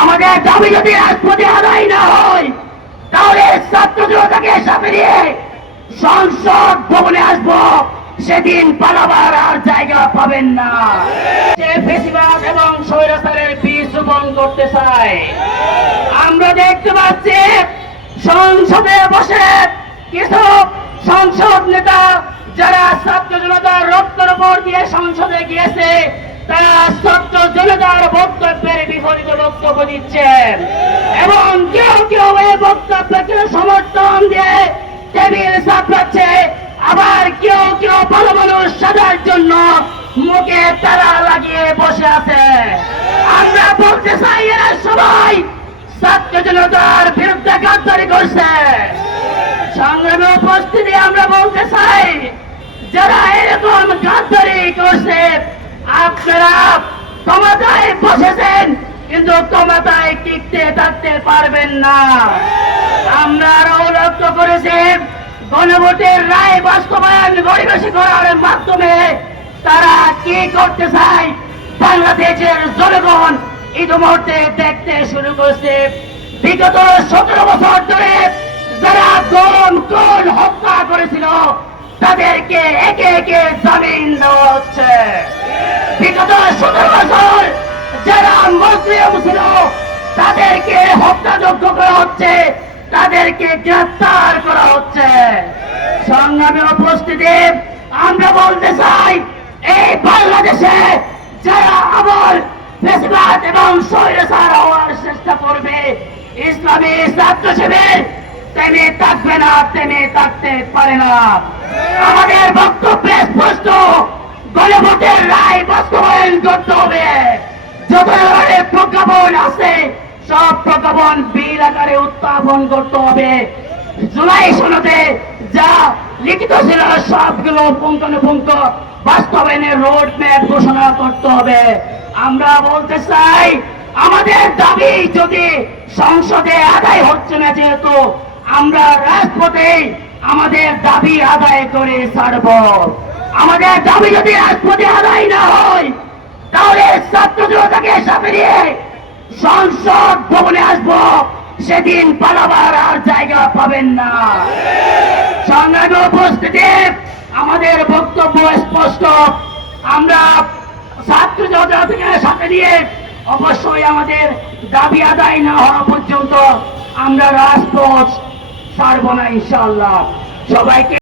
আমাদের দাবি যদি রাজপথে আদায় না হয় তাহলে ছাত্র জনতাকে সাথে নিয়ে সংসদ ভবনে আসবো, সেদিন পালাবার আর জায়গা পাবেন না। সে ফেসিবাদ এবং স্বৈরাচারের বীজ রোপণ করতে চায়। আমরা দেখতে পাচ্ছি সংসদে বসে কিছু সংসদ নেতা যারা ছাত্র জনতার রক্তের উপর দিয়ে সংসদে গিয়েছে, তারা ছাত্র জনতার বক্তব্যের বিপরীত বক্তব্য দিচ্ছেন এবং কেউ কেউ এই বক্তব্যকে সমর্থন দিয়ে টেবিল চাপড়াচ্ছে, আবার কেউ কেউ ভালো মানুষ সাজার জন্য মুখে তারা লাগিয়ে বসে আছে। আমরা বলতে চাই এরা সবাই ছাত্র জনতার বিরুদ্ধে গাদ্দারি করছে। সংগ্রামে উপস্থিতি আমরা বলতে চাই যারা এরকম গাদ্দারি করছে, আপনারা ক্ষমতায় বসেছেন কিন্তু ক্ষমতায় টিকতে থাকতে পারবেন না। আমরা আরো লক্ষ্য করেছি গণভোটের রায় বাস্তবায়ন গরিবেশি করার মাধ্যমে তারা কি করতে চায় বাংলাদেশের জনগণ ইতিমধ্যে দেখতে শুরু করছে। বিগত 17 বছর ধরে যারা খুন হত্যা করেছিল তাদেরকে একে একে জামিন দেওয়া হচ্ছে। বিগত 17 বছর যারা মুসলিম ছিল তাদেরকে হত্যাযোগ্য করা হচ্ছে, তাদেরকে গ্রেফতার করা হচ্ছে। সংগ্রামী উপস্থিতি আমরা বলতে চাই এই বাংলাদেশে যারা আবার ফেসিবাদ এবং স্বৈরাচার হওয়ার চেষ্টা করবে, ইসলামী ছাত্র শিবির তেমনি থাকবে না, তেমনি থাকতে পারে না। আমাদের বক্তব্যে স্পষ্ট, গণভোটের রায় বাস্তবায়ন করতে হবে। যত ধরনের প্রজ্ঞাপন আছে সব প্রজ্ঞাপন বিল আকারে উত্থাপন করতে হবে। জুলাই সনদে যা লিখিত ছিল সবগুলো পুঙ্খানুপুঙ্খ বাস্তবায়নের রোড ম্যাপ ঘোষণা করতে হবে। আমরা বলতে চাই আমাদের দাবি যদি সংসদে আদায় হচ্ছে না, যেহেতু আমরা রাজপথে আমাদের দাবি আদায় করে ছাড়ব। আমাদের দাবি যদি রাজপথে আদায় না হয় তাহলে ছাত্র জনতাকে সাথে নিয়ে সংসদ ভবনে আসবো, সেদিন পালাবার আর জায়গা পাবেন না। সংগ্রামী উপস্থিতি আমাদের বক্তব্য স্পষ্ট, আমরা ছাত্র জনতাকে সাথে নিয়ে অবশ্যই আমাদের দাবি আদায় না হওয়া পর্যন্ত আমরা রাজপথ ছাড়ব না ইনশাআল্লাহ। সবাইকে